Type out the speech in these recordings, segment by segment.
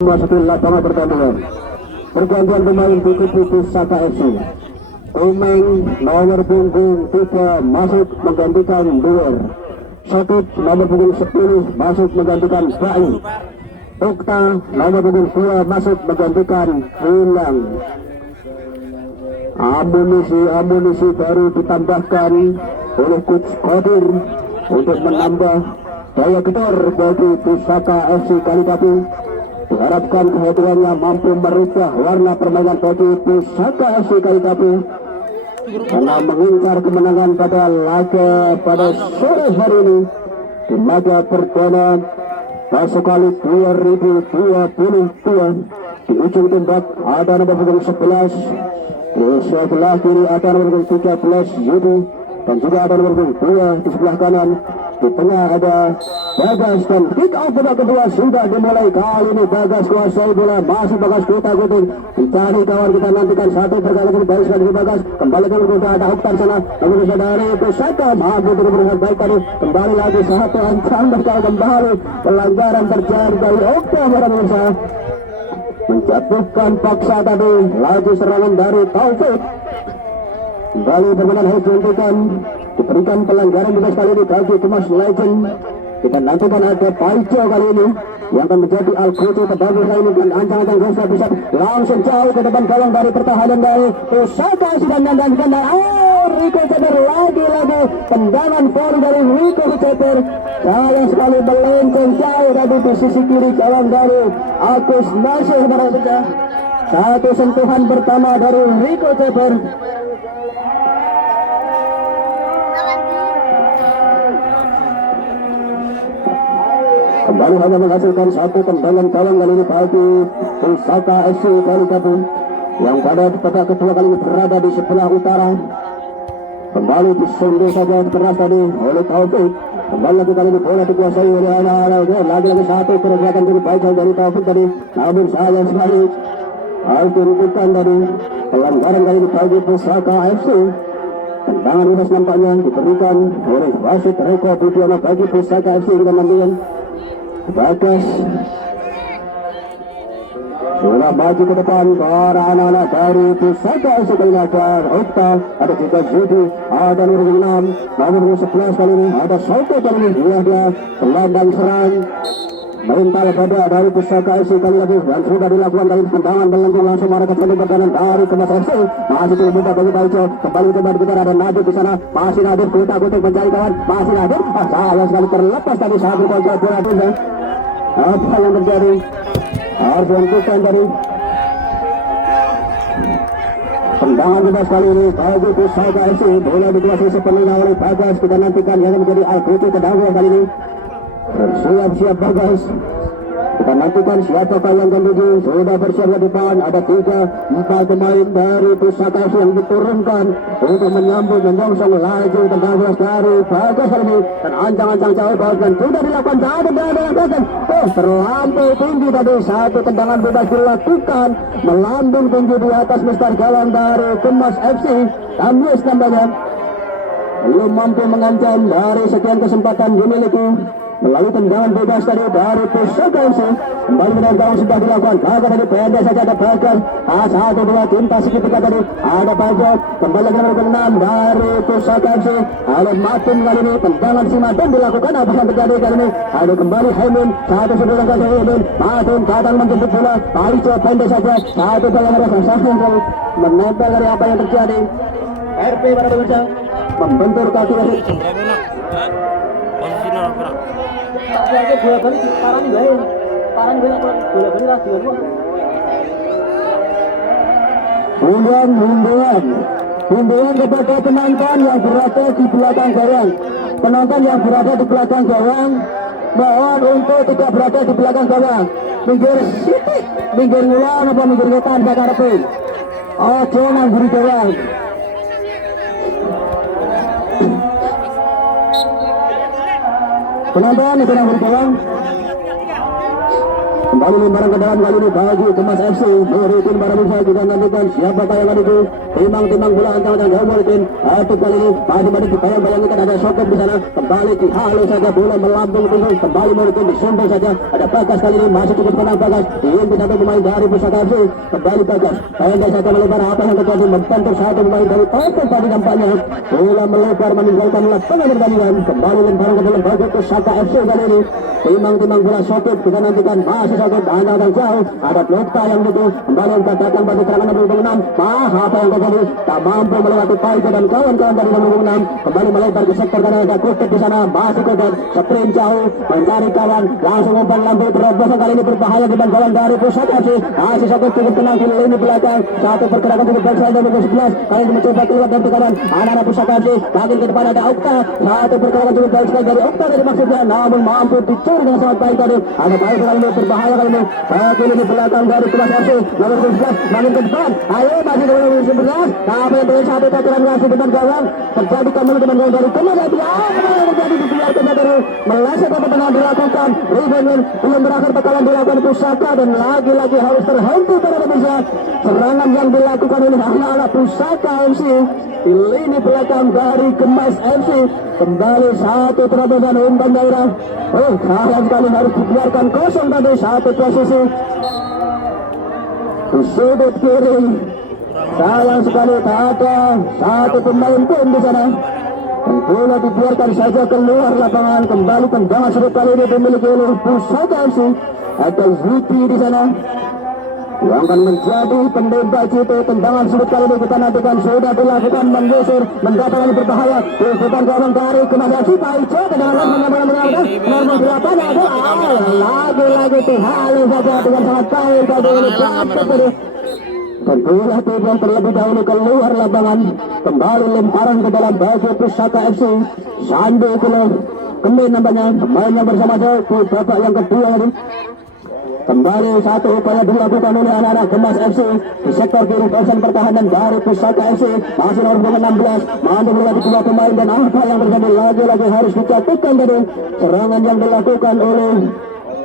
Memasuki lapangan pertandingan. Pergantian pemain diikuti Pusaka FC. Umeng nomor punggung 3 masuk menggantikan Duer. Sokip nomor punggung 10 masuk menggantikan Bayu. Okta nomor punggung 2 masuk menggantikan Hilang. Amunisi baru ditambahkan oleh Coach Kodir untuk menambah daya gedor bagi Pusaka FC Kalikapu. Diharapkan kehadirannya mampu merubah warna permainan bagi Pusaka FC Kalikapu karena mengincar kemenangan pada laga pada sore hari ini di laga perdana Pasukali 2022. Di ujung tombak ada nomor punggung 11, di sebelah kiri ada nomor punggung 13 Yudi, dan juga ada nomor punggung 2 di sebelah kanan. Di tengah ada Bagas, dan kick off babak kedua sudah dimulai. Kali ini Bagas kuasai bola, masih Bagas kuta-kuting mencari kawan. Kita nantikan satu perkalian baris lagi Bagas, kembali ke nomor ada Oktan sana, nomor dari Pusaka mampu berusaha baik tadi, kembali lagi satu ancaman kembali pelanggaran terjadi dari Oktan pemirsa, menjatuhkan paksa tadi. Lagi serangan dari Taufik, kembali bermain dihentikan, diberikan pelanggaran bebas kali ini bagi Thomas Legend. Kita nantikan ada Paijo kali ini yang akan menjadi Al-Qutu terbagus kali ini, dan ancang-ancang Gosa bisa langsung jauh ke depan gawang dari pertahanan dari Pusaka sedang dan Rico Ceper lagi-lagi tendangan volley dari Rico Ceper, sayang sekali melenceng jauh tadi di sisi kiri gawang dari Agus Nasir. Satu sentuhan pertama dari Rico Ceper. Kembali hanya menghasilkan satu tendangan gawang kali ini bagi Pusaka FC Kalikapu yang pada babak kedua kali ini berada di sebelah utara. Kembali disunduh saja keras tadi oleh Taufik. Kembali lagi kali ini bola dikuasai oleh anak-anak. Lagi-lagi satu pergerakan dari baik dari Taufik tadi, namun sayang sekali dirugikan tadi. Pelanggaran kali ini bagi Pusaka FC. Tendangan bebas nampaknya diberikan oleh wasit Reko Budiono bagi Pusaka FC. Kita nantikan Bagas sudah maju ke depan para anak-anak dari Pusaka FC Kalikapu. Okta, ada juga Zudi, ada nomor 6, nomor 11 kali ini ada Soto kali ini. Dia gelandang serang mental pada dari Pusaka FC Kalikapu, dan sudah dilakukan kali tendangan melengkung langsung arah ke pertahanan dari Thomas FC. Masih terbuka bagi Paijo, kembali coba kita ada Nadir di sana, masih Nadir kutak-kutik mencari kawan, masih Nadir, sayang sekali terlepas tadi satu kontrol bola tunda. Apa yang terjadi? Harus dihentikan tadi. Tendangan bebas kali ini bagi Pusaka FC, bola dikuasai sepenuhnya oleh Bagas. Kita nantikan yang menjadi Al-Qutu kedua kali ini. Bersiap-siap Bagas. Kita nantikan siapakah yang akan menuju. Sudah bersiap di depan, ada 3-4 pemain dari Pusaka FC yang diturunkan untuk menyambut menyongsong laju tentang bola dari Bagas kali ini, dan ancang-ancang jauh dan sudah dilakukan dengan terlampau tinggi tadi. Satu tendangan bebas dilakukan melambung tinggi di atas mistar gawang dari Kemas FC. Kamis tambahnya belum mampu mengancam dari sekian kesempatan dimiliki melalui tendangan bebas tadi dari Pusaka FC. Kembali dengan gawang sudah dilakukan laga dari pendek saja ada Bagas. Satu dua tinta seketika tadi ada Pajak, kembali ke nomor 6 dari Pusaka FC. Ada Matun kali ini, tendangan si Matun dilakukan. Apa yang terjadi kali ini? Ada kembali Hemin, satu sebelum kali Hemin, Matun datang menjemput bola. Pajak pendek saja, satu kali merasa menempel dari apa yang terjadi. RP pada pemirsa membentur kaki dari lagi bola balik parah nih bae. Parah nih bola balik lagi gua. Himbauan kepada penonton yang berada di belakang gawang. Penonton yang berada di belakang gawang mohon untuk tidak berada di belakang gawang. Minggir sitik, minggir ngulang apa minggir ngetan sak karepe. Ojo nang mburi gawang. Penonton itu yang bergawang Kembali lemparan ke dalam kali ini bagi Kemas FC. Muritin Baramusa juga nantikan siapakah yang ada itu. Timang-timang bola antara jauh Muritin. Atau kali ini masih dibayang-bayangkan ada sokop di sana. Kembali dihalau saja bola melambung tinggi. Kembali Muritin disumbang saja. Ada Bagas kali ini masih cukup tenang Bagas. Diimpi satu pemain dari Pusaka FC. Kembali Bagas. Pendek saja melebar apa yang terjadi membentur satu pemain dari Toko tadi nampaknya. Bola melebar meninggalkan lapangan pertandingan. Kembali lemparan ke dalam bagi Pusaka FC kali ini. Timang-timang bola sokop kita nantikan masih sokop anda dan jauh. Ada Nokta yang itu kembali yang datang bagi serangan nomor 6. Apa yang terjadi? Tak mampu melewati Paito dan kawan-kawan dari nomor 6. Kembali melebar ke sektor kanan ada Kutet di sana masih Kutet sprint jauh mencari kawan langsung umpan lampu terobosan kali ini berbahaya di kawan dari Pusaka FC. Masih sokop cukup tenang di lini belakang. Satu pergerakan cukup baik saja nomor 11 kali ini mencoba keluar dari tekanan anak-anak Pusaka FC. Makin ke depan ada Okta. Satu pergerakan cukup baik sekali dari Okta dari maksudnya namun mampu dicuri dengan sangat baik tadi. Ada Paito kali ini berbahaya kali ini. Kali di belakang dari Kemas FC nomor 11 makin ke depan. Ayo masih nomor 11. Tapi yang boleh satu tataran ngasih depan gawang. Terjadi teman-teman gawang dari Kemas FC. Apa yang terjadi dibiarkan dari meleset ke depan dilakukan. Rebound belum berakhir bakalan dilakukan Pusaka dan lagi-lagi harus terhenti pada bisa. Serangan yang dilakukan oleh anak-anak Pusaka FC di lini belakang dari Kemas FC. Kembali satu terobosan umpan daerah. Sayang sekali harus dibiarkan kosong tadi satu posisi di sudut kiri. Sayang sekali tak ada satu pemain pun di sana. Bola dibiarkan saja keluar lapangan. Kembali tendangan sudut kali ini dimiliki oleh Pusaka FC. Ada Zuti di sana yang akan menjadi penembak situ. Tendangan sudut kali ini kita nantikan sudah dilakukan menggeser mendatangkan berbahaya di depan gawang dari Kemas FC. Paico tendangan nomor 8 ada lagi-lagi dihalau saja dengan sangat baik tadi ini tadi. Bola yang terlebih dahulu keluar lapangan. Kembali lemparan ke dalam baju Pusaka FC. Sandi Kulo Kemin nampaknya pemain yang bersama saya babak yang kedua ini. Kembali satu upaya dilakukan oleh anak-anak Kemas FC di sektor kiri kawasan pertahanan dari Pusaka FC. Masih nomor 16 mampu melewati dua pemain dan apa yang terjadi lagi-lagi harus dicatatkan dari serangan yang dilakukan oleh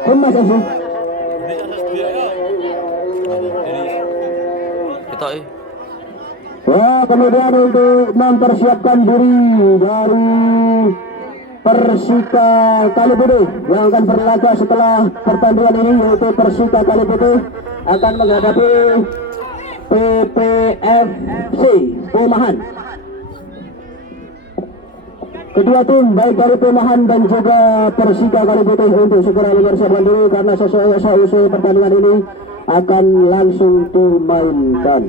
Kemas FC. Kemudian untuk mempersiapkan diri dari Persika Kaliputih yang akan berlaga setelah pertandingan ini, yaitu Persika Kaliputih akan menghadapi PPFC Perumahan. Kedua tim baik dari Perumahan dan juga Persika Kaliputih untuk segera mempersiapkan diri karena sesuai pertandingan ini akan langsung dimainkan.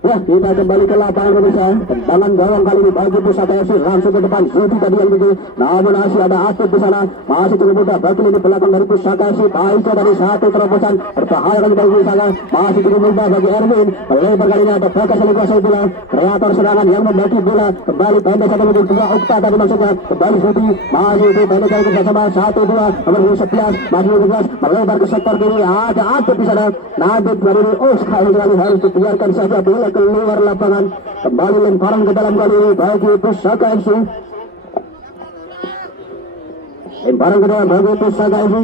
Ya, kita kembali ke lapangan pemirsa. Tendangan gawang kali ini bagi Pusaka FC langsung ke depan. Zuti tadi yang begitu. Namun masih ada Aktif di sana. Masih cukup mudah. Bagi ini belakang dari Pusaka FC. Paico dari satu terobosan. Berbahaya kali bagi Pusaka. Masih cukup mudah bagi Erwin. Melebar kali ini ada Bagas yang menguasai bola. Kreator serangan yang membagi bola. Kembali pendek satu menit dua Okta tadi maksudnya. Kembali Zuti. Masih itu pendek kali bersama 1-2. Nomor 11. Masih 12. Melebar ke sektor kiri. Ada Aktif di sana. Nadib kali ini. Sekali harus dibiarkan saja bola keluar lapangan. Kembali lemparan ke dalam kali ini bagi Pusaka FC. Lemparan ke dalam bagi Pusaka FC.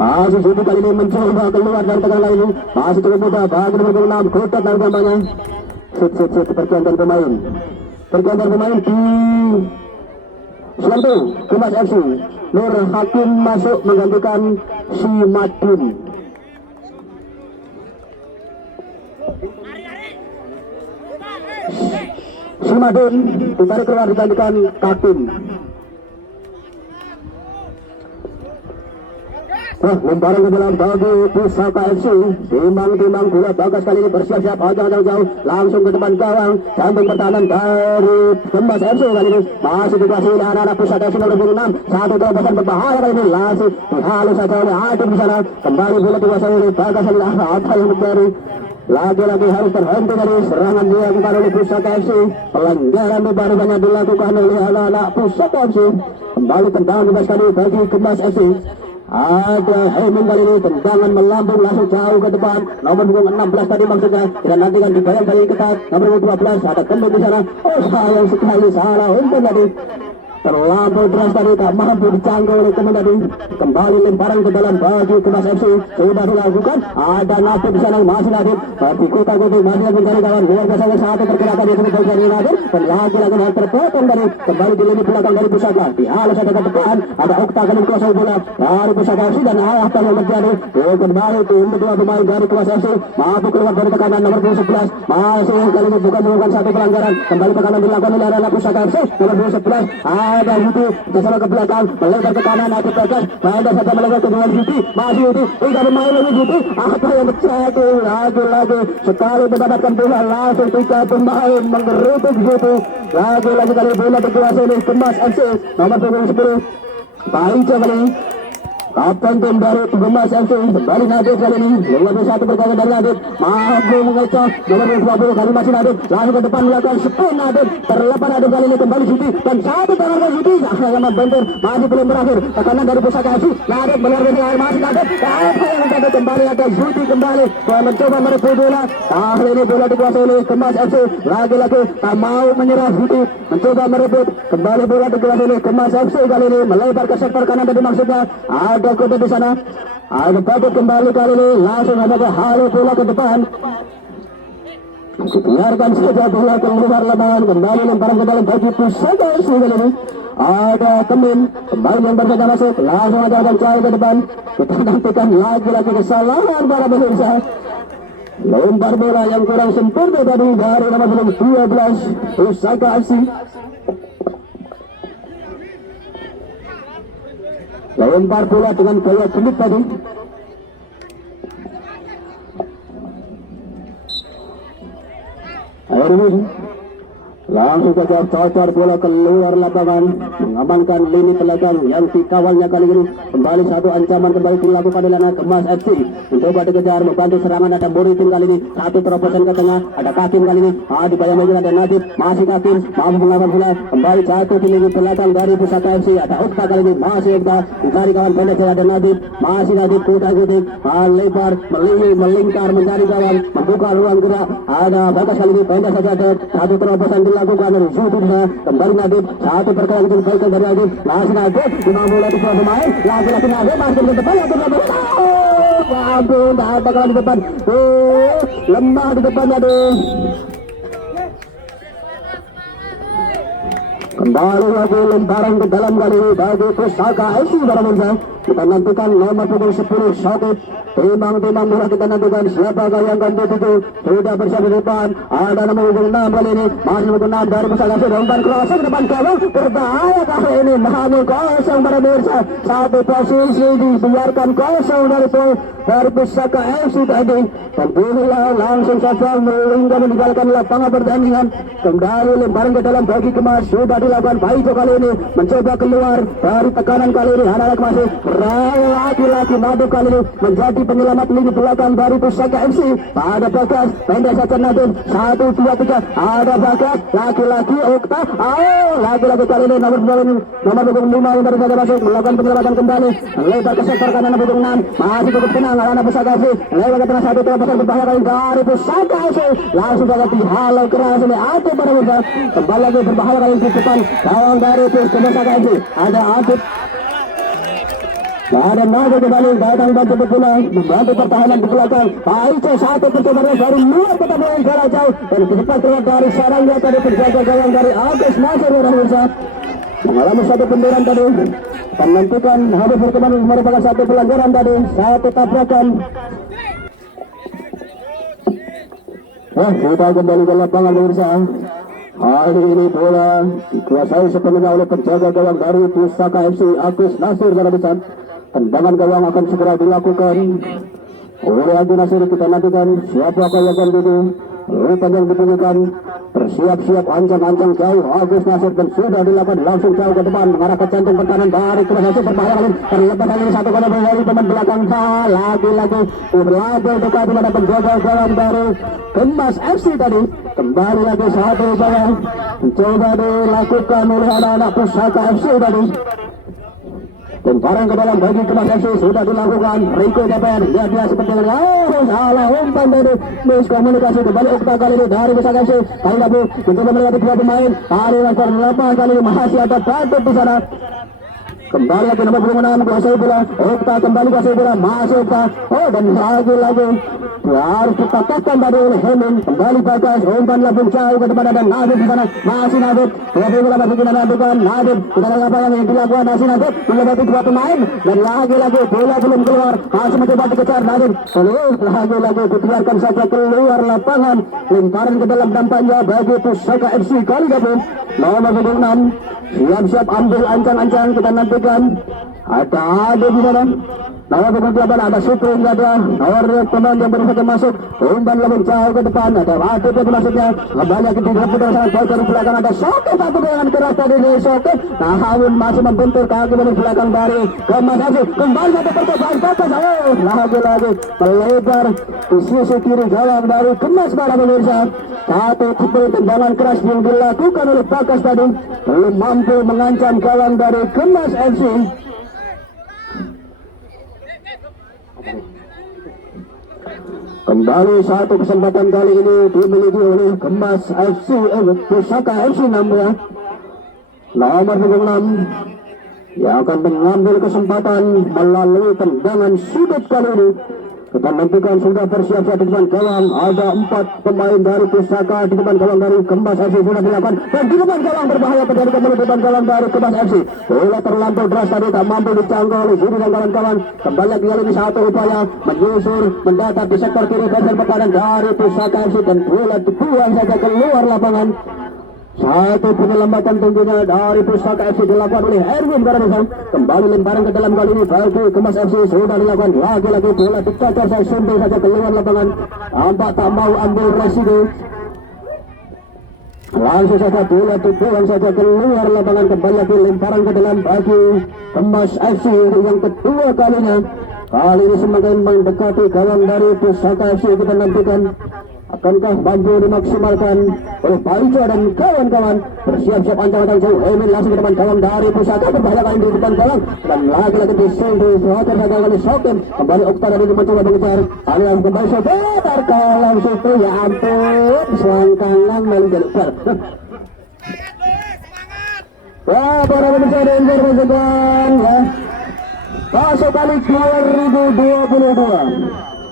Masih Zuti kali ini mencoba keluar dari tengah kali ini. Masih cukup mudah bagi nomor 6 Kotak dari gambarnya. Sit pergantian pemain. Pergantian pemain di Selantu Kemas FC. Nur Hakim masuk menggantikan si Madun. Simadun ditarik keluar digantikan Kakim. Lemparan ke dalam bagi Pusaka FC. Timbang bola Bagas kali ini bersiap-siap ajang jauh langsung ke depan gawang. Jantung pertahanan dari Kemas FC kali ini masih dikasih oleh anak-anak Pusaka FC nomor 6. Satu terobosan berbahaya kali ini langsung dihalus saja oleh Adem di sana. Kembali bola dikuasai oleh Bagas kali ini. Apa yang terjadi? Lagi-lagi harus terhenti dari serangan dilakukan oleh Pusaka FC. Pelanggaran baru banyak dilakukan oleh anak-anak Pusaka FC. Kembali tendangan bebas kali bagi Kemas FC. Ada Hemin kali ini tendangan melambung langsung jauh ke depan. Nomor 16 tadi maksudnya. Dan nanti kan dibayang kali ketat. Nomor 12 ada Kembali di sana. Sayang sekali salah umpan tadi. terlampau deras tadi, tak mampu dijangkau oleh teman tadi. Kembali lemparan ke dalam baju Kemas FC, sudah dilakukan. Ada Nadib di sana, masih Nadib, tapi kutak-kutik masih mencari kawan. Luar biasa satu pergerakan di sini dari Nadib, dan lagi-lagi hal terpotong dari kembali di lini belakang dari Pusaka. Dihalus ada ke depan, ada Okta kali kuasai bola dari Pusaka FC dan apa yang terjadi? Kembali tim kedua pemain dari Kemas FC mampu keluar dari tekanan nomor 11. Masih kali ini bukan melakukan satu pelanggaran. Kembali tekanan dilakukan oleh anak Pusaka FC nomor 11. Ada Yuti bersama ke belakang melebar ke kanan Nadib Bagas. Ada saja melebar ke dua Yuti, masih Yuti tidak bermain lagi Yuti. Apa yang terjadi? Lagi-lagi sekali mendapatkan bola langsung tiga pemain menggeruduk Yuti. Lagi-lagi kali bola dikuasai oleh Kemas FC nomor 10. Baik kali kapten tim dari Kemas FC kembali Nadib kali ini. Lebih satu bergabung dari Nadib, mampu mengecoh nomor 20 kali masih Nadib, langsung ke depan melakukan spin Nadib, terlepas Nadib kali ini kembali Yuti dan satu tangan Yuti yang membentur, masih belum berakhir tekanan dari Pusaka FC. Nadib benar benar masih Nadib, apa yang terjadi? Kembali ada Yuti kembali mencoba merebut bola. Kali ini bola dikuasai oleh Kemas FC, lagi-lagi tak mau menyerah Yuti, mencoba merebut kembali bola dikuasai oleh Kemas FC kali ini melebar ke sektor kanan tadi maksudnya. Ada kode di sana, ada Bagus kembali kali ini langsung ada halu bola ke depan. Biarkan saja bola keluar lapangan, kembali lemparan ke dalam bagi Pusaka FC kali ini. Ada Kemin kembali lempar saja masuk, langsung ada jauh ke depan. Kita nantikan lagi-lagi kesalahan para pemirsa. Lempar bola yang kurang sempurna tadi dari nomor 12 Pusaka FC. Lempar bola dengan gaya gelut tadi. Air ini langsung saja cocor bola keluar lapangan, mengamankan lini belakang yang dikawalnya kali ini. Kembali satu ancaman kembali dilakukan oleh anak Kemas FC, mencoba dikejar membantu serangan. Ada Muritin kali ini, satu terobosan ke tengah, ada Kakim kali ini, di bayang-bayang ada Nadib, masih Kakim mampu melawan bola, kembali jatuh di lini belakang dari Pusaka FC. Ada Okta kali ini, masih Okta mencari kawan pendek, ada Nadib, masih Nadib kutak-kutik lebar melingkar mencari kawan, membuka ruang gerak. Ada Bagas kali ini pendek saja, ada satu terobosan dilakukan dari Zudina. Kembali Nadib, satu perkara itu baik dari Nadib, masih Nadib, lima bola di bawah pemain, lagi-lagi Nadib masuk ke depan, Nadib ampun, tak bakal di depan, lemah di depan Nadib. Kembali lagi lemparan ke dalam kali ini bagi Pusaka FC para pemirsa. Kita nantikan nomor 10 Syakib. Timbang-timbang bola kita nantikan siapakah yang akan dituju. Sudah bersiap di depan. Ada nomor 6 kali ini. Masih nomor 6 dari Pusaka FC. Umpan crossing ke depan gawang. Berbahaya kali ini. Mahami kosong para pemirsa. Satu posisi dibiarkan kosong dari Pusaka FC tadi. Dan bola langsung saja melingkar meninggalkan lapangan pertandingan. Kembali lemparan ke dalam bagi Kemas. Sudah dilakukan baik kali ini. Mencoba keluar dari tekanan kali ini. Anak-anak masih lagi-lagi Nadib kali ini menjadi penyelamat lini belakang dari Pusaka FC. Ada Bagas, pendek saja Nadib, 1, 2, 3, ada Bagas, lagi-lagi Okta, lagi-lagi kali ini nomor 25 yang baru saja masuk, melakukan penyelamatan kembali, lebar ke sektor kanan nomor 6, masih cukup tenang, anak Pusaka FC, lewat ke tengah satu terobosan berbahaya kali dari Pusaka FC, langsung saja dihalau keras ini, Adib pada muda, kembali lagi berbahaya kali di depan, gawang dari Pusaka FC, ada Adib. Ada Naga kembali datang bantu bola, membantu pertahanan di belakang. Paico satu percobaan dari luar kota bola jarak jauh dan ke depan keluar dari sarangnya tadi penjaga gawang dari Agus Nasir orang Musa mengalami satu benturan tadi. Menentukan habis berkembang merupakan satu pelanggaran tadi, satu tabrakan. Kita kembali ke lapangan pemirsa. Hari ini bola dikuasai sepenuhnya oleh penjaga gawang dari Pusaka FC Agus Nasir para besar. Tendangan gawang akan segera dilakukan oleh Agus Nasir. Kita nantikan siapakah yang akan dituju. Umpan yang dibunyikan, bersiap-siap ancang-ancang jauh Agus Nasir dan sudah dilakukan langsung jauh ke depan mengarah ke jantung pertahanan dari Kemas FC. Berbahaya kali terlepas kali ini satu kali dari pemain belakang. Lagi-lagi berlaga dekat kepada penjaga gawang dari Kemas FC tadi. Kembali lagi satu upaya mencoba dilakukan oleh anak-anak Pusaka FC tadi. Lemparan ke dalam bagi Kemas FC sudah dilakukan. Rico Japan dia seperti ini. Oh, salah umpan dari miskomunikasi kembali Okta kali ini dari Pusaka FC. Kali lagi mencoba melewati dua pemain. Kali lempar lepas kali ini masih ada Patut di sana. Kembali lagi nomor 26 kuasai bola. Okta kembali kuasai bola. Masih Okta. Oh, dan lagi harus dikatakan tadi oleh Hemin. Kembali Bagas. Umpan labung jauh ke depan dan Nadib di sana. Masih Nadib. Dua bola masih kita lakukan. Nadib. Kita lihat apa yang dilakukan. Masih Nadib. Melewati dua pemain. Dan lagi bola belum keluar. Masih mencoba dikejar Nadib. Lagi dibiarkan saja keluar lapangan. Lemparan ke dalam dampaknya bagi Pusaka FC kali gabung. Nomor 26. Siap-siap ambil ancang-ancang, kita nantikan. Ada di mana? Nomor 28 ada Supri, ada nomor teman yang baru saja masuk. Umpan lebih jauh ke depan, ada Adib itu masuknya. Kembali lagi di depan sangat baik dari belakang, ada Soket satu dengan keras tadi di Soket. Namun masih membentur kaki dari belakang dari Kemas FC. Kembali satu percobaan Bagas. Oh, lagi melebar di sisi kiri gawang dari Kemas para pemirsa. Satu tipe tendangan keras yang dilakukan oleh Bagas tadi belum mampu mengancam gawang dari Kemas FC. Kembali satu kesempatan kali ini dimiliki oleh Kemas FC, Pusaka FC namanya. Nomor 26 yang akan mengambil kesempatan melalui tendangan sudut kali ini. Kita nantikan sudah bersiap-siap di depan gawang. Ada 4 pemain dari Pusaka di depan gawang dari Kemas FC sudah dilakukan. Dan di depan gawang berbahaya terjadi kembali di depan gawang dari Kemas FC. Bola terlampau deras tadi tak mampu dijangkau oleh Zuri dan kawan-kawan. Kembali lagi kali ini satu upaya menyusur mendatang di sektor kiri bagian pertahanan dari Pusaka FC dan bola dibuang saja keluar lapangan. Satu penyelamatan tentunya dari Pusaka FC dilakukan oleh Erwin Karamesa. Kembali lemparan ke dalam kali ini bagi Kemas FC sudah dilakukan. Lagi bola dicocor saya suntik saja keluar lapangan. Nampak tak mau ambil resiko. Langsung saja bola dibuang saja keluar lapangan. Kembali lagi lemparan ke dalam bagi Kemas FC yang kedua kalinya. Kali ini semakin mendekati gawang dari Pusaka FC. Kita nantikan akankah mampu dimaksimalkan oleh Paico dan kawan-kawan. Bersiap-siap ancang-ancang jauh. Emil langsung ke depan gawang dari Pusaka. Berbahaya kali di depan gawang. Dan lagi disentuh Soker saja kali Soker. Kembali Okta dari mencoba mengejar. Kali yang kembali Soker. Kalau Soker ya ampun. Selangkangan melihat. Wah, para pemirsa dan informasikan ya. Masuk kali 2022.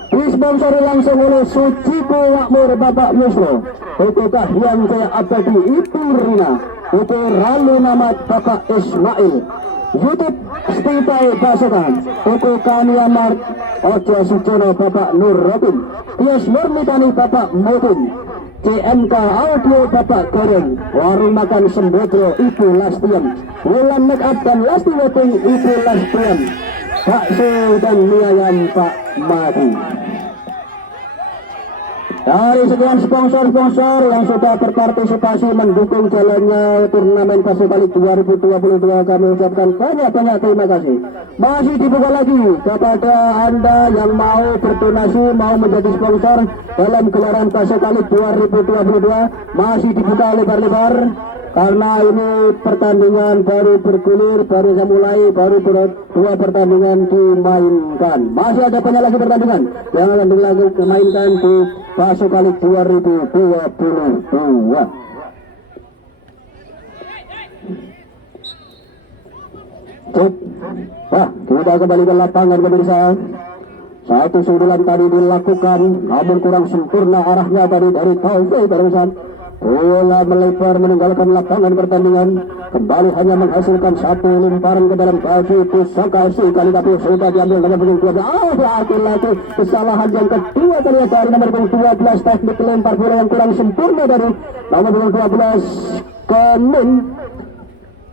Disponsori langsung oleh Suciko Makmur Bapak Yusro, PT Kahiyang Jaya Abadi Ibu Rina, PT Ralu Namat Bapak Ismail, YouTube Stipai Basukan, Toko Kania Mart Ojo Sujono Bapak Nur Robin, Tias Murni Tani Bapak Mutin, CMK Audio Bapak Goreng, Warung Makan Sembodro Ibu Lastian, Wulan Make Up dan Lasti Wedding Ibu Lastian, bakso dan mie ayam Pak Madi. Dari sekian sponsor-sponsor yang sudah berpartisipasi mendukung jalannya turnamen Pasu Balik 2022, kami ucapkan banyak-banyak terima kasih. Masih dibuka lagi kepada Anda yang mau berdonasi, mau menjadi sponsor dalam gelaran Pasu Balik 2022, masih dibuka lebar-lebar. Karena ini pertandingan baru bergulir, baru mulai, baru dua pertandingan dimainkan. Masih ada banyak lagi pertandingan yang akan dimainkan di Pasu Kali 2022. Cuk. Wah, kita kembali ke lapangan pemirsa. Satu sundulan tadi dilakukan, namun kurang sempurna arahnya tadi dari Taufik barusan. Bola melebar meninggalkan lapangan pertandingan. Kembali hanya menghasilkan satu lemparan ke dalam baju Pusaka FC. Kali tapi sudah diambil nomor punggung 12. Lagi kesalahan yang kedua kali dari nomor punggung 12. Teknik lempar bola yang kurang sempurna dari nomor punggung 12 Kemin.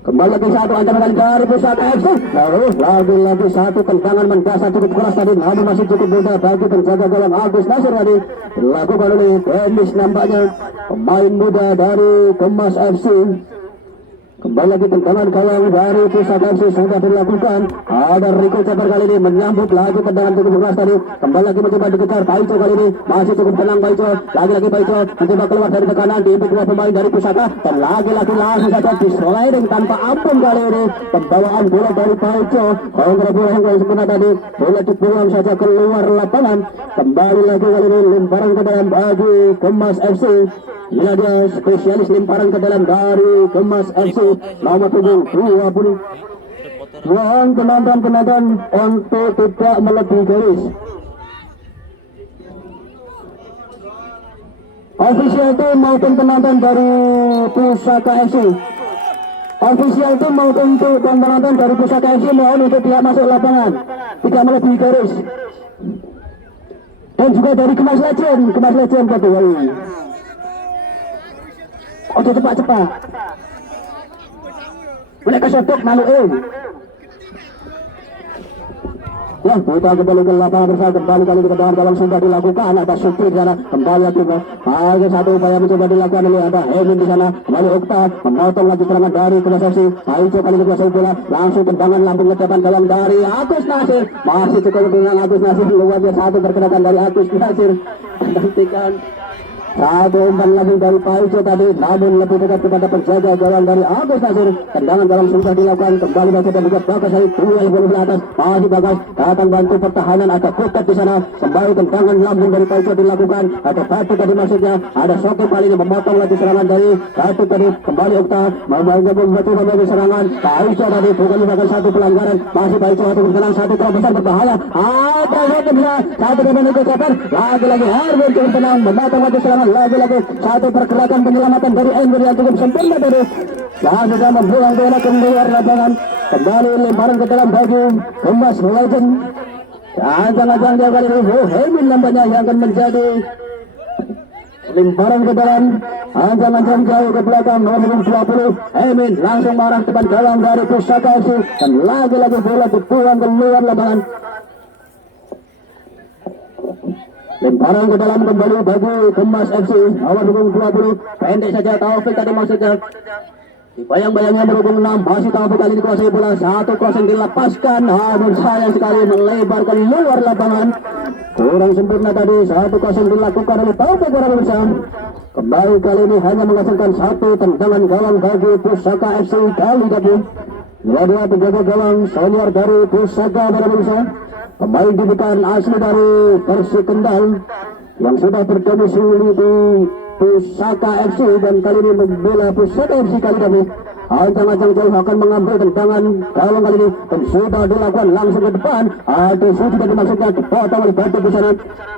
Kembali lagi satu ancaman dari Pusaka FC. Lalu lagi satu tendangan mendasar cukup keras tadi, namun masih cukup mudah bagi penjaga gawang Agus Nasir tadi. Dilakukan oleh Demis nampaknya pemain muda dari Kemas FC. Kembali lagi tendangan gawang dari Pusaka FC sudah dilakukan. Ada Rico Ceper kali ini menyambut lagi tendangan cukup keras tadi. Kembali lagi mencoba dikejar Paico kali ini. Masih cukup tenang Paico. Lagi-lagi Paico mencoba keluar dari tekanan di dua pemain dari Pusaka. Dan lagi-lagi langsung saja di sliding tanpa ampun kali ini. Pembawaan bola dari Paico. Kontra bola yang sempurna tadi. Bola dibuang saja keluar lapangan. Kembali lagi kali ini lemparan ke dalam bagi Kemas FC. Inilah dia spesialis lemparan ke dalam dari Kemas FC nomor punggung 20. Mohon penonton untuk tidak melebihi garis. Official team maupun penonton dari Pusaka FC. Official team maupun penonton dari Pusaka FC mohon untuk tidak masuk lapangan, tidak melebihi garis. Dan juga dari Kemas Legend kedua. Oke cepat. Mereka sotok malu Ya, kita kembali ke lapangan bersama, kembali kali ke dalam gawang sudah dilakukan, ada Supri di sana, kembali lagi ada satu upaya mencoba dilakukan oleh ada Hemin di sana, kembali Okta memotong lagi serangan dari Kemas FC. Aico kali ini kuasai bola, langsung tendangan lambung ke depan gawang dari Agus Nasir, masih cukup dengan Agus Nasir, luar biasa satu pergerakan dari Agus Nasir, gantikan satu umpan lagi dari Paico tadi, namun lebih dekat kepada penjaga gawang dari Agus Nasir. Tendangan gawang sudah dilakukan, kembali Bagas dan juga Bagas dari duel bola di atas, masih Bagas datang bantu pertahanan, ada Kotak di sana. Kembali tendangan lambung dari Paico dilakukan, ada Batu tadi maksudnya, ada Soto kali ini memotong lagi serangan dari Batu tadi, kembali Okta membantu kembali serangan Paico tadi, bukan merupakan satu pelanggaran, masih Paico satu bersenang, satu terobosan berbahaya, ada Soto bisa, satu kembali ke Ceper, lagi Herwin cukup tenang, memotong lagi serangan. Lagi-lagi satu pergerakan penyelamatan dari Emir yang cukup sempurna tadi. Dan sudah membuang bola keluar lapangan. Kembali lemparan ke dalam bagi Kemas Legend. Jangan-jangan dia kali ini Hemin nampaknya yang akan menjadi lemparan ke dalam. Jangan-jangan jauh ke belakang nomor 20. Hemin langsung marah depan gawang dari Pusaka FC. Dan lagi-lagi bola dibuang keluar lapangan. Lemparan ke dalam kembali bagi Kemas FC nomor 20. Pendek saja Taufik tadi maksudnya. Bayang-bayangnya berhubung 6, masih Taufik kali dikuasai bola, satu crossing dilepaskan, namun sayang sekali melebar ke luar lapangan. Kurang sempurna tadi, satu crossing dilakukan oleh Taufik para pemirsa. Kembali kali ini hanya menghasilkan satu tendangan gawang bagi Pusaka FC kali tadi. Dua-dua penjaga gawang senior dari Pusaka para pemirsa. Pemain dibutuhkan asli dari Persik Kendal yang sudah berdomisili di Pusaka FC dan kali ini membela Pusaka FC kali ini. Ancang-ancang jauh akan mengambil tendangan gawang kali ini dan sudah dilakukan langsung ke depan. Aduh sudah dimaksudnya dipotong oleh Batu di sana.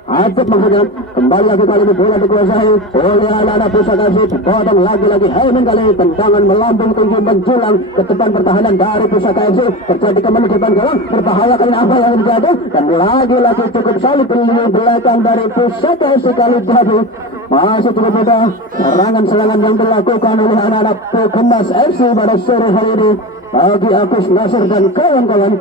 Aduh maksudnya kembali lagi kali ini bola dikuasai oleh anak-anak Pusaka FC, dipotong lagi-lagi Hemin kali ini, tendangan melambung tinggi menjulang ke depan pertahanan dari Pusaka FC. Terjadi kembali di depan gawang, berbahaya kali apa yang terjadi dan lagi-lagi cukup solid di belakang dari Pusaka FC kali ini. Masih cukup mudah serangan-serangan yang dilakukan oleh anak-anak Kemas FC pada sore hari ini bagi Agus Nasir dan kawan-kawan.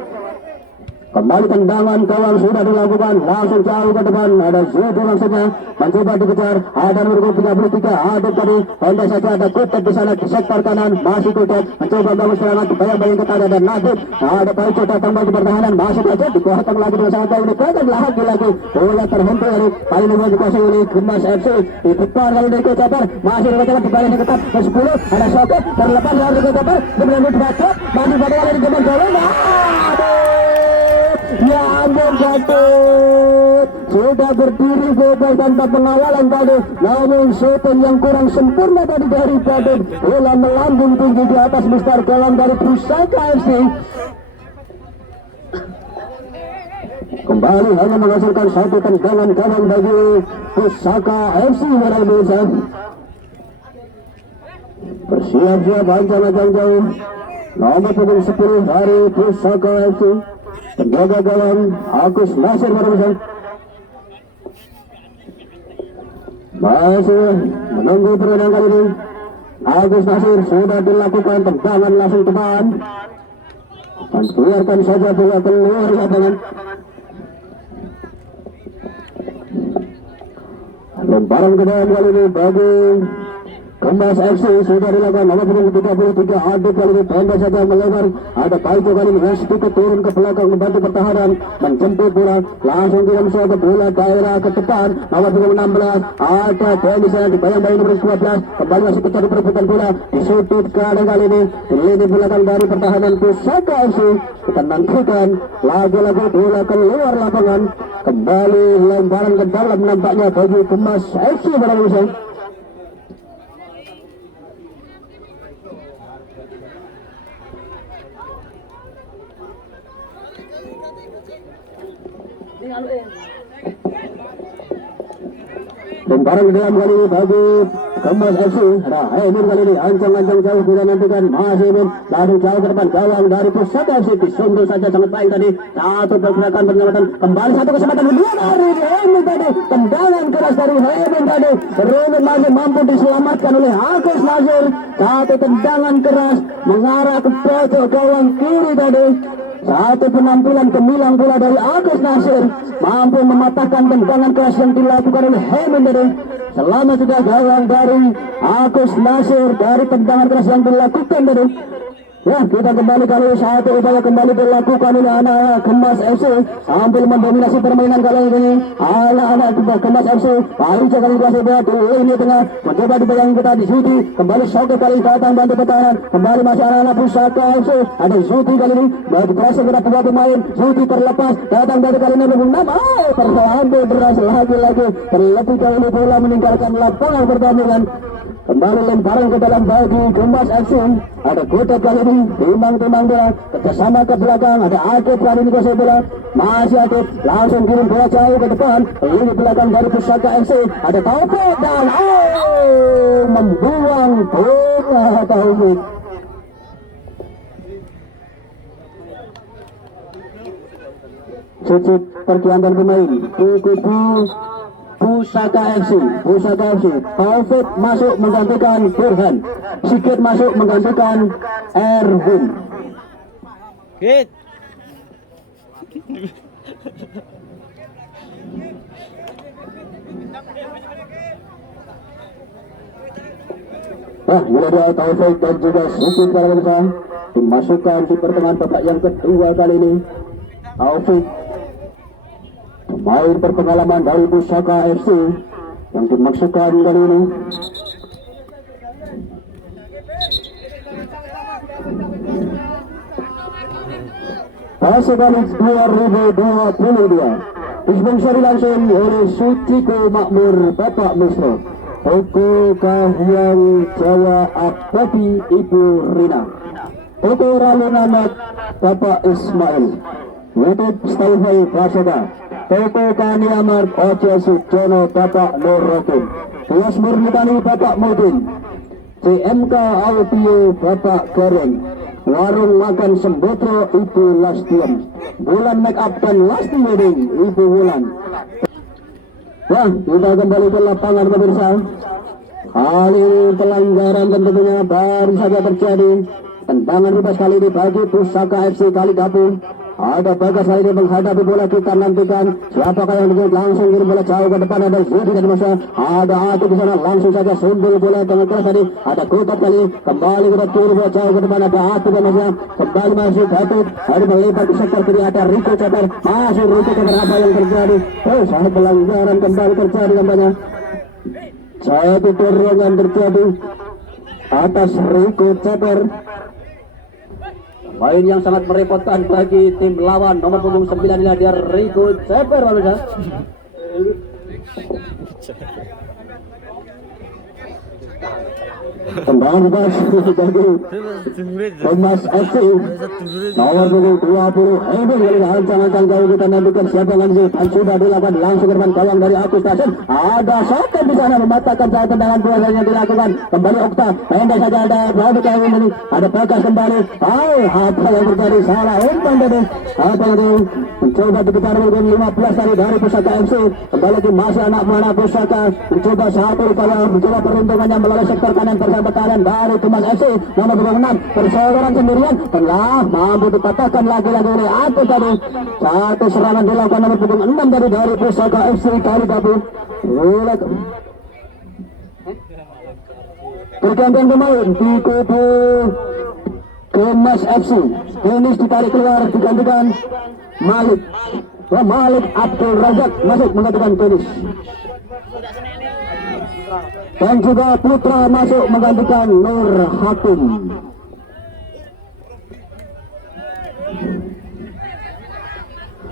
Kembali tendangan gawang sudah dilakukan, langsung jauh ke depan, ada Zubi maksudnya mencoba dikejar, ada nomor 33, ada tadi pendek saja, ada Kutet di sana di sektor kanan, masih Kutet mencoba bangun serangan, bayang-bayang ketat, ada Nadib, ada Paico datang bagi pertahanan, masih saja dikuatkan lagi dengan sangat baik, dikuatkan lagi, bola terhenti dari kali ini dikuasai oleh Kemas FC, di depan kali ini Ceper, masih dikuatkan di balik ketat, ke 10, ada Soket, terlepas dari Ceper, kemudian dibaca, masih pada kali ini ke gawang, ya ampun Gatut sudah berdiri bebas tanpa pengawalan tadi, namun shooting yang kurang sempurna tadi dari Gatut, bola melambung tinggi di atas mistar gawang dari Pusaka FC. Kembali hanya menghasilkan satu tendangan gawang bagi Pusaka FC pada Indonesia. Bersiap-siap ancang-ancang jauh nomor punggung 10 dari Pusaka FC. Penjaga gawang Agus Nasir barusan masih menunggu pertandingan kali ini. Agus Nasir sudah dilakukan tendangan langsung depan dan biarkan saja bola keluar lapangan. Lemparan ke dalam kali ini bagi Kemas FC sudah dilakukan nomor punggung 33 adu kali ini pendek saja melebar. Ada Paito kali ini sedikit turun ke belakang membantu pertahanan menjemput bola langsung kirim ke bola daerah ke depan nomor punggung 16 ada Denny sana dibayang-bayang nomor 12 kembali masih pecah di perebutan bola disudut ke arah kali ini di belakang dari pertahanan Pusaka FC. Kita nantikan lagi-lagi bola keluar lapangan kembali lemparan ke dalam nampaknya bagi Kemas FC pada musim. Lemparan ke dalam kali ini bagi Kemas FC. Ada Emin kali ini ancang-ancang jauh kita nantikan masih Emin lalu jauh ke depan gawang dari Pusaka FC disundul saja sangat baik tadi satu pergerakan penyelamatan kembali satu kesempatan kedua dari Emin tadi tendangan keras dari Emin tadi Ruben masih mampu diselamatkan oleh Agus Nasir satu tendangan keras mengarah ke pojok gawang kiri tadi. Satu penampilan gemilang pula dari Agus Nasir mampu mematahkan tendangan keras yang dilakukan oleh Hemin tadi. Selamat sudah gawang dari Agus Nasir dari tendangan keras yang dilakukan tadi. Ya, kita kembali kali satu upaya kembali dilakukan oleh anak Kemas FC sambil mendominasi permainan kali ini. Anak-anak Kemas FC paling sekali kuasa bola ini tengah mencoba dibayang kita di Zuti kembali Soke kali datang bantu pertahanan kembali masih anak-anak Pusaka FC ada Zuti kali ini baru berhasil kita dua pemain Zuti terlepas datang dari kali ini nomor 6 terambil deras lagi-lagi terlebih kali ini bola meninggalkan lapangan pertandingan. Kembali lemparan ke dalam bagi Kemas FC. Ada Kotak kali ini timbang-timbang bola kerjasama ke belakang. Ada Akib kali ini kuasai bola masih Akib langsung kirim bola jauh ke depan ini belakang dari Pusaka FC. Ada Taufik dan membuang bola Taufik. Cucuk perkiantan pemain Kukubu Pusaka FC Taufik masuk menggantikan Burhan Sikit masuk menggantikan Erwin Git mulai dari Taufik dan juga Sikit para pemirsa dimasukkan di pertengahan babak yang kedua kali ini. Taufik pemain berpengalaman dari Pusaka FC yang dimaksudkan kali ini. Fase kali 2022 disponsori langsung oleh Sutiko Makmur Bapak Misro, Toko Kahiyang Jawa Abadi Ibu Rina, Toko Ralunamat Bapak Ismail, YouTube Stylefy Prasoda, Toko Kani Amar Oce Sujono Bapak Nur Rokin, Kios Murnitani Bapak Mudin, CMK Audio Bapak Goreng, Warung Makan Sembotro Ibu Lastian, Bulan Make Up dan Lasti Wedding Ibu Wulan. Wah, kita kembali ke lapangan pemirsa. Kali ini pelanggaran tentunya baru saja terjadi. Tendangan bebas kali ini bagi Pusaka FC kali gabung. Ada Bagas kali ini menghadapi bola, kita nantikan siapakah yang langsung kirim bola jauh ke depan. Ada Zudi dan Masa, ada Ati di sana langsung saja sundul bola tengah keras tadi. Ada Kotak kali kembali kita kirim bola jauh ke depan. Ada Ati dan Masa kembali masuk Datuk. Ada melebar ke sektor kiri, ada Riko Ceper masuk Riko Ceper. Apa yang terjadi? Sangat pelanggaran kembali terjadi nampaknya. Satu dorongan terjadi atas Riko Ceper. Main yang sangat merepotkan bagi tim lawan nomor punggung 9 ini dia Riko Ceper pemirsa. Tendangan bebas bagi Kemas FC nomor punggung 20 Hemin kali ini ancang-ancang jauh kita nantikan siapa yang lanjut dan sudah dilakukan langsung ke depan gawang dari Agus Nasir. Ada Soke di sana mematahkan saat tendangan bola yang dilakukan kembali Okta pendek saja ada Bapak kali ini ada Bagas kembali. Apa yang terjadi salah umpan tadi apa yang mencoba diputar nomor 15 tadi dari Pusaka FC kembali ke masih anak Pusaka mencoba satu upaya mencoba peruntungannya melalui sektor kanan pertahanan dari Kemas FC nomor 26 perseorangan sendirian telah mampu dipatahkan lagi-lagi oleh Ate tadi. Satu serangan dilakukan nomor punggung 6 tadi dari Pusaka FC kali gabung. Pergantian pemain di kubu Kemas FC. Tenis ditarik keluar digantikan Malik. Malik Abdul Razak masuk menggantikan Tenis. Dan juga Putra masuk menggantikan Nur Hakim.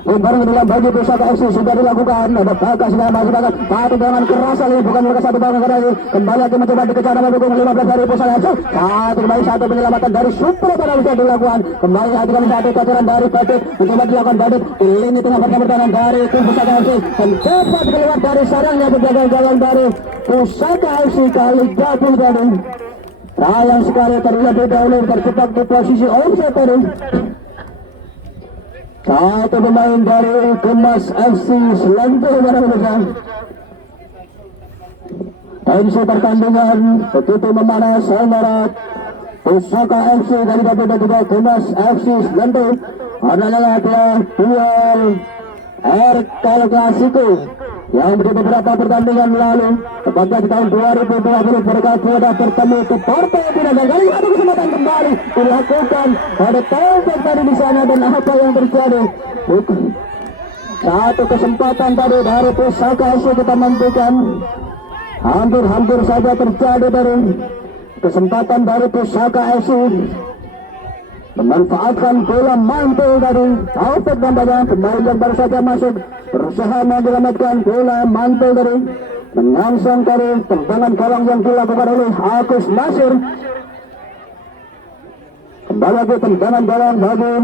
Lemparan dalam bagi Pusaka FC sudah dilakukan. Ada Bagas yang masih Bagas. Satu dengan keras ini bukan mereka satu bangun lagi. Kembali lagi mencoba dikejar dengan dukung 15 dari Pusaka FC. Satu penyelamatan dari Super pada bisa dilakukan. Kembali lagi dengan satu cacaran dari Batik. Mencoba dilakukan Batik. Ini tengah pertahanan dari Pusaka FC. Dan cepat keluar dari sarangnya penjaga gawang dari Pusaka FC kali gabung tadi. Sayang sekali terlebih dahulu terjebak di posisi offside tadi. Satu pemain dari Kemas FC Selangor berada. Tensi pertandingan begitu memanas sangat. Pusaka FC dari Gabung dan juga Kemas FC Selangor adalah duel El Clasico yang di beberapa pertandingan lalu, tepatnya di tahun 2020 mereka sudah bertemu ke partai final dan kali ada kesempatan kembali dilakukan pada tahun tadi di sana. Dan apa yang terjadi? Satu kesempatan tadi dari Pusaka FC kita nantikan hampir saja terjadi dari kesempatan dari Pusaka FC memanfaatkan bola mantul dari Taufik nampaknya pemain yang baru saja masuk berusaha menyelamatkan bola mantul dari mengangsang dari tendangan gawang yang dilakukan oleh Agus Nasir. Kembali lagi tendangan gawang bagi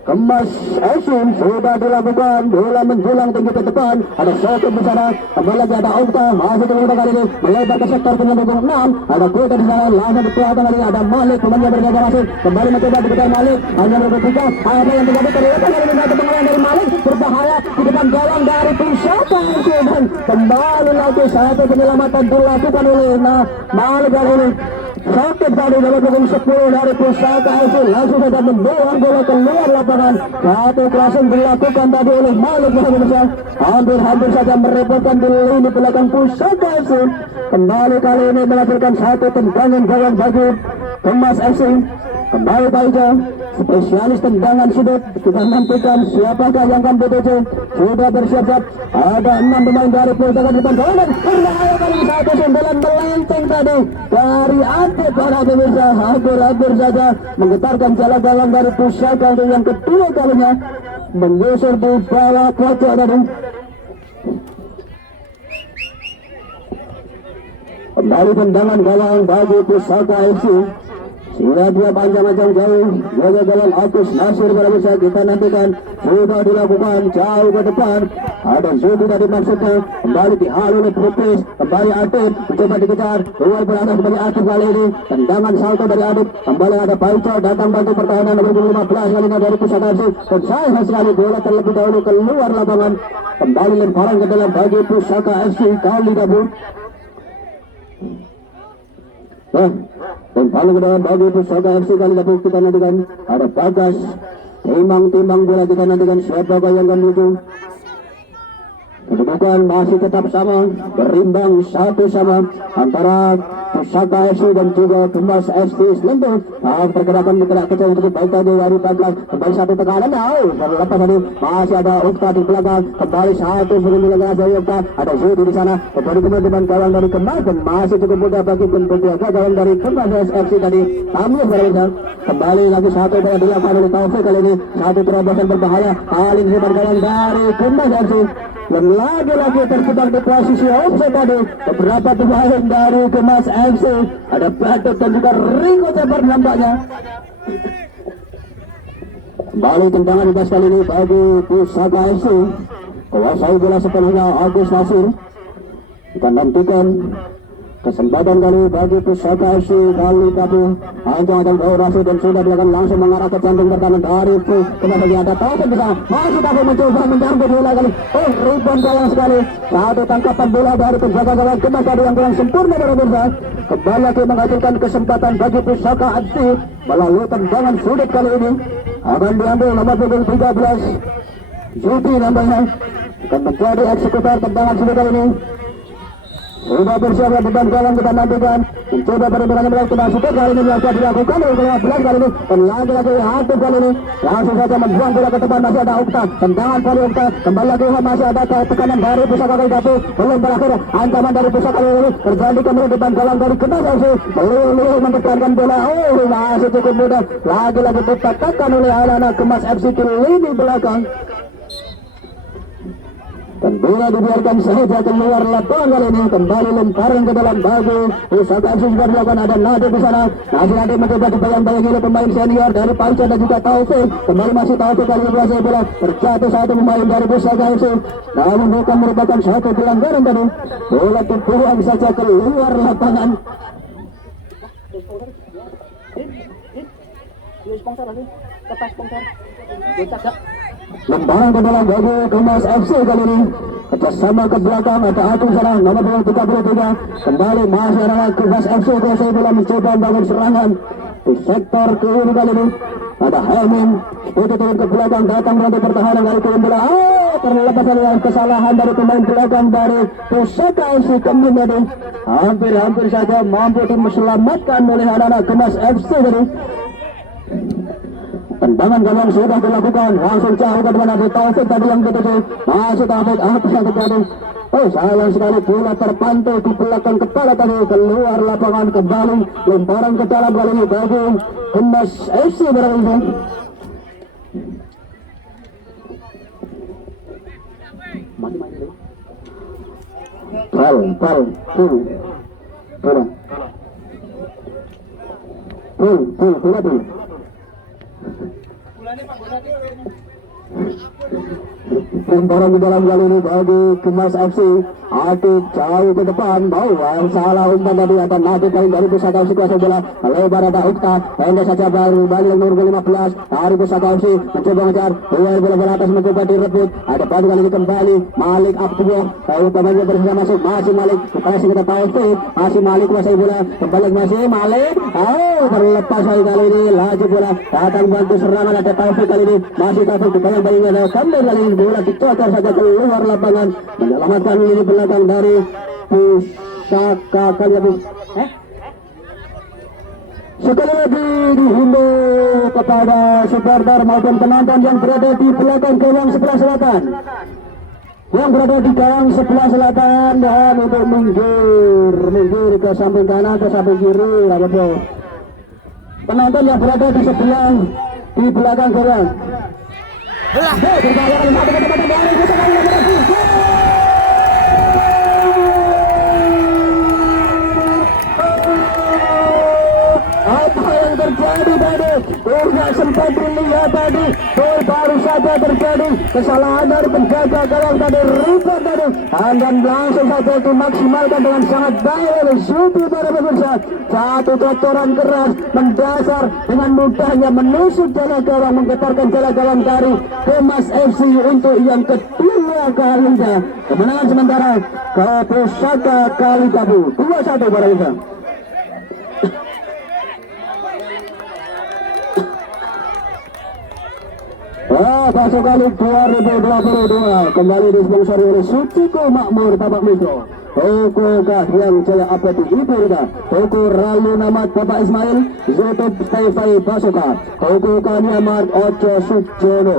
Kemas FC sudah dilakukan, bola menjulang tinggi ke depan, ada Sokim di sana, kembali lagi ada Okta, masih terus kali ini melebar ke sektor penyambung 6, ada Kuta di sana, langsung dikeluarkan lagi, ada Malik, pemain yang berjaga masuk, kembali mencoba dikejar Malik, hanya berikutnya, apa yang terjadi terlihat kali ini satu pengeluaran dari Malik, berbahaya di depan gawang dari Pusaka FC dan kembali lagi satu penyelamatan dilakukan oleh Malik kali ini. Sokim tadi dalam pukul 10 dari Pusaka FC langsung saja membuang bola keluar lapangan. Satu crossing dilakukan tadi oleh Malik Indonesia. Hampir saja merepotkan di lini belakang Pusaka FC. Kembali kali ini melakukan satu tendangan gawang bagi Kemas FC. Kembali saja spesialis tendangan sudut, kita nantikan siapakah yang akan BTC. Sudah bersiap-siap, ada 6 pemain dari Pusaka di depan gawang dan berbahaya kali satu sundulan melenceng tadi dari Adit para pemirsa. Hampir saja menggetarkan jala gawang dari Pusaka untuk yang kedua kalinya, menggusur di bawah pojok tadi. Kembali tendangan gawang bagi Pusaka FC. Sudah dia panjang jauh, jaga jalan Agus Nasir pada bisa kita nantikan. Sudah dilakukan jauh ke depan, ada Zudi dari maksudnya, kembali dihalu oleh Pupis, kembali Adit, mencoba dikejar, keluar berada kembali Adit kali ini, tendangan salto dari Adit, kembali ada Paico, datang bantu pertahanan nomor 15 kali ini dari Pusaka FC, dan sayang sekali bola terlebih dahulu keluar lapangan, kembali lemparan ke dalam bagi Pusaka FC kali gabung. Dan paling ke dalam bagi Pusaka FC kali ini kita nantikan ada Bagas, timbang bola kita nantikan siapakah yang akan dukung. Kedudukan masih tetap sama, berimbang 1-1 antara Pusaka FC dan juga Kemas FC Selangor. Pergerakan bergerak kecil untuk baik tadi dari Bagas, kembali satu tekanan, terlepas tadi masih ada Okta di belakang, kembali satu perlindungan dari Okta, ada Zudi di sana, kembali kemudian gawang dari Kemas dan masih cukup mudah bagi penjaga gawang dari Kemas FC tadi. Kami kembali lagi satu yang dilakukan oleh Taufik kali ini, satu terobosan berbahaya kali ini gawang dari Kemas FC. Dan lagi-lagi terjebak di posisi offside tadi beberapa pemain dari Kemas FC, ada Badut dan juga Ringo Cepat nampaknya. Kembali tendangan di kali ini bagi Pusaka FC, kuasai bola sepenuhnya Agus Nasir. Kita nantikan kesempatan kali bagi Pusaka FC kali tapi ancang Rasul dan sudah dilakukan langsung mengarah ke jantung pertahanan dari Kemas lagi ada Taufik bisa masih Taufik mencoba menjangkau bola kali. Rebound sayang sekali, satu tangkapan bola dari penjaga gawang Kemas tadi yang kurang sempurna pada bola. Kembali lagi menghasilkan kesempatan bagi Pusaka FC melalui tendangan sudut kali ini akan diambil nomor punggung 13 Zudi nampaknya akan menjadi eksekutor tendangan sudut kali ini. Sudah bersiap beban gawang kita nantikan. Mencoba perebutan bola masuk kali ini yang dilakukan oleh 15 kali ini. Dan lagi-lagi Hatib kali ini langsung saja membuang bola ke depan. Masih ada Okta, tendangan kali Okta, kembali lagi masih ada tekanan dari Pusaka kali Dapu. Belum berakhir ancaman dari Pusaka kali ini terjadi kembali depan gawang dari Kemas FC. Belum mentekankan bola. Oh, masih cukup mudah. Lagi-lagi ditekan oleh anak Kemas FC ke lini belakang. Dan bola dibiarkan saja keluar lapangan kali ini. Kembali lemparan ke dalam bagi Pusaka FC juga dilakukan. Ada Nadi di sana. Nadi mencoba dibayang-bayangi oleh pemain senior dari Panca dan juga Taufik. Kembali masih Taufik kali ini berhasil bola terjatuh satu pemain dari Pusaka FC. Namun bukan merupakan satu pelanggaran tadi. Bola terbuang saja keluar lapangan. Lemparan ke dalam bagi Kemas FC kali ini. Kerjasama ke belakang ada Agung sana nomor 33. Kembali masih ada Kemas FC. Kuasai bola mencoba membangun serangan di sektor kiri kali ini. Ada Helmin itu turun ke belakang datang untuk pertahanan kali turun bola. Terlepas dari kesalahan dari pemain belakang dari Pusaka FC kembali. Hampir saja mampu diselamatkan oleh anak-anak Kemas FC tadi. Tendangan gawang sudah dilakukan langsung jauh ke depan ada Taufik tadi yang betul masuk Taufik apa yang terjadi. Oh sayang sekali bola terpantul di belakang kepala tadi keluar lapangan kembali lemparan ke dalam kali ini bagi Kemas FC berarti. Pull. Lemparan di dalam kali ini bagi Kemas FC. Atik jauh ke depan, bawa salah umpan tadi ada Nadi kali dari Pusaka FC kuasa bola lebar ada Ukta pendek saja baru balik nomor 15 dari Pusaka FC mencoba mengejar bola atas mencoba direbut ada Badu kali ini kembali Malik Abdullah utamanya bersama masuk masih Malik kasih kita Taufik masih Malik kuasai bola kembali masih Malik terlepas kali ini laju bola datang bantu serangan ada Taufik kali ini masih Taufik dibayang-bayangnya ada kembali kali ini bola dicocor saja keluar lapangan menyelamatkan ini belakang dari Pusaka kali ini. Sekali lagi dihimbau kepada supporter maupun penonton yang berada di belakang gawang sebelah selatan, yang berada di gawang sebelah selatan dan untuk minggir ke samping kanan ke samping kiri, penonton yang berada di sebelah di belakang gawang. Terjadi tadi, tidak sempat dilihat tadi, baru saja terjadi kesalahan dari penjaga gawang tadi, rebound tadi, dan langsung saja dimaksimalkan dengan sangat baik oleh Supi pada pemirsa. Satu cocoran keras mendasar dengan mudahnya menusuk jala gawang, menggetarkan jala gawang dari Kemas FC untuk yang kedua kalinya. Kemenangan sementara ke Pusaka kali Tabu 2-1 pada pemirsa. Masuk kali 2022 kembali disponsori oleh Suciko Makmur Bapak Mikro, Toko Kahiyang Jaya Abadi Ibu Rida, Toko Ralu Namat Bapak Ismail, Zotob Stefai Basoka, Toko Kaniamat Ojo Sujono,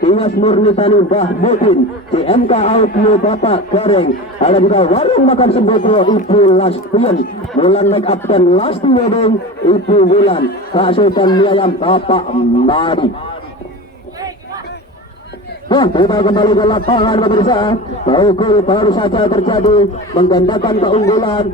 Tias Murni Tani Bah Mudin, CMK Audio Bapak Gareng, ada juga Warung Makan Semboko Ibu Lastian, Bulan Make Up dan Lasti Wedding Ibu Bulan, Kak Sultan Miayam Bapak Madi. Kita kembali ke lapangan pemirsa. Pukul baru saja terjadi menggandakan keunggulan.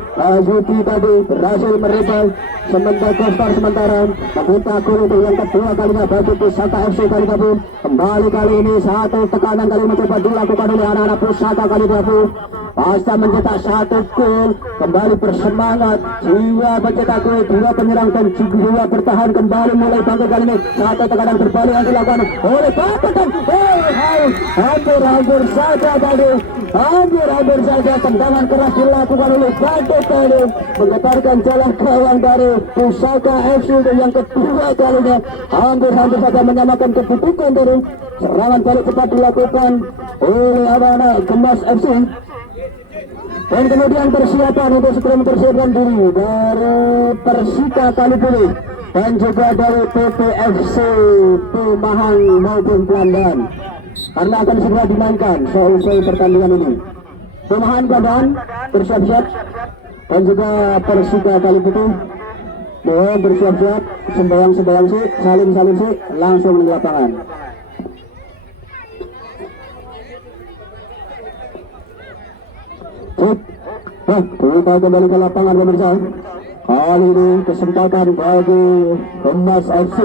Zuti tadi berhasil merebel sementara meminta gol untuk yang kedua kalinya bagi Pusaka FC kali gabung. Kembali kali ini satu tekanan kali mencoba dilakukan oleh anak-anak Pusaka kali gabung. Pasca mencetak satu gol, kembali bersemangat, jiwa mencetak gol, dua penyerang dan jiwa bertahan kembali mulai bangkit kali ini. Satu tekanan berbalik yang dilakukan oleh Bapak dan hampir saja tadi, hampir saja tendangan keras dilakukan oleh Bapak tadi, menggetarkan jalan gawang dari Pusaka FC yang kedua kalinya. Hampir saja menyamakan kedudukan dari serangan balik cepat dilakukan oleh anak-anak Kemas FC. Dan kemudian persiapan untuk segera mempersiapkan diri dari Persika Kalipuli dan juga dari PPFC Pemahang maupun Pelandan, karena akan segera dimainkan seusai pertandingan ini. Pemahang Pelandan bersiap-siap dan juga Persika Kalipuli mohon bersiap-siap, sembayang sih, salin sih, langsung di lapangan. Kita kembali ke lapangan pemirsa. Kali ini kesempatan bagi Kemas FC.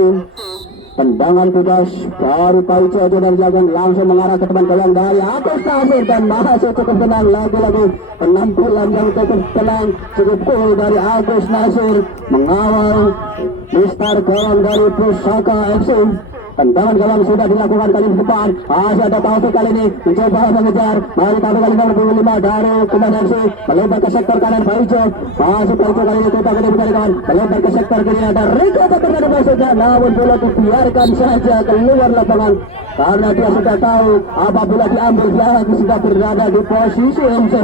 Tendangan bebas dari Paico dan Jagan langsung mengarah ke teman gawang dari Agus Nasir dan masih cukup tenang. Lagi-lagi penampilan yang cukup tenang, cukup cool dari Agus Nasir mengawal Mister gawang dari Pusaka FC. Tendangan gawang sudah dilakukan kali depan. Masih ada Taufik kali ini mencoba mengejar. Mari Taufik kali nomor 25 dari Kemas FC melebar ke sektor kanan Paico. Masih Paico kali ini coba mencari kawan. Melebar ke sektor kiri ada Rico terkena saja. Namun bola dibiarkan saja keluar lapangan karena dia sudah tahu apabila diambil lagi sudah berada di posisi MC.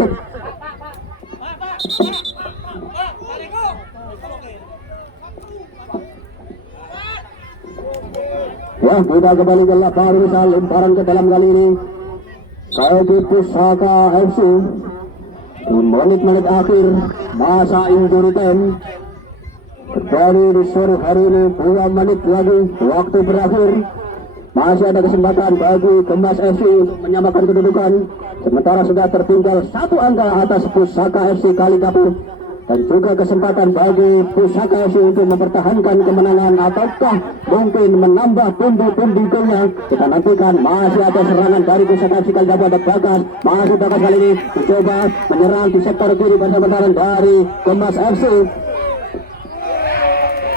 Ya, kita kembali ke lapangan misal lemparan ke dalam kali ini bagi Pusaka FC di menit-menit akhir masa injury time terjadi di sore hari ini. 2 menit lagi waktu berakhir, masih ada kesempatan bagi Kemas FC untuk menyamakan kedudukan sementara sudah tertinggal 1 angka atas Pusaka FC Kalikapu, dan juga kesempatan bagi Pusaka FC untuk mempertahankan kemenangan ataukah mungkin menambah pundi-pundi golnya. Kita nantikan. Masih ada serangan dari Pusaka FC Kalikapu, ada Bagas, masih Bagas kali ini mencoba menyerang di sektor kiri bersama dari Kemas FC.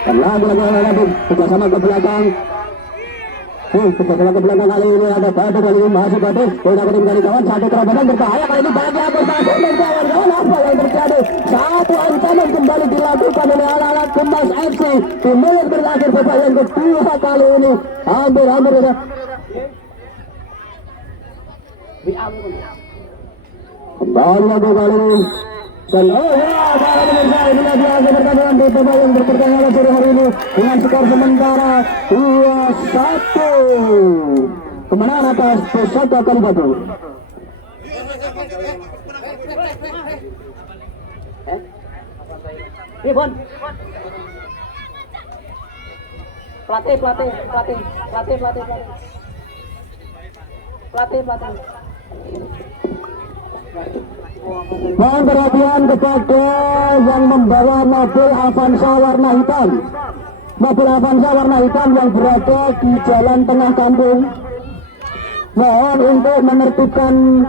Dan lagi bersama ke belakang. Bersama ke belakang kali ini ada Batu kali ini masih Batu. Sudah ketemu dari kawan, satu terobosan berbahaya kali ini bagi Agus Nasir dan kawan-kawan. Apa yang terjadi? Satu ancaman kembali dilakukan oleh alat-alat Kemas FC. Di menit berakhir babak yang kedua kali ini. Hampir sudah. Kembali lagi kali ini. Dan para pemirsa, inilah dia pertandingan di babak yang berpertandingan sore hari ini dengan skor sementara 2-1 kemenangan atas Pusaka Kalibatu. Bon. Pelatih. Mohon perhatian kepada yang membawa mobil Avanza warna hitam. Mobil Avanza warna hitam yang berada di jalan tengah kampung. Mohon untuk menertibkan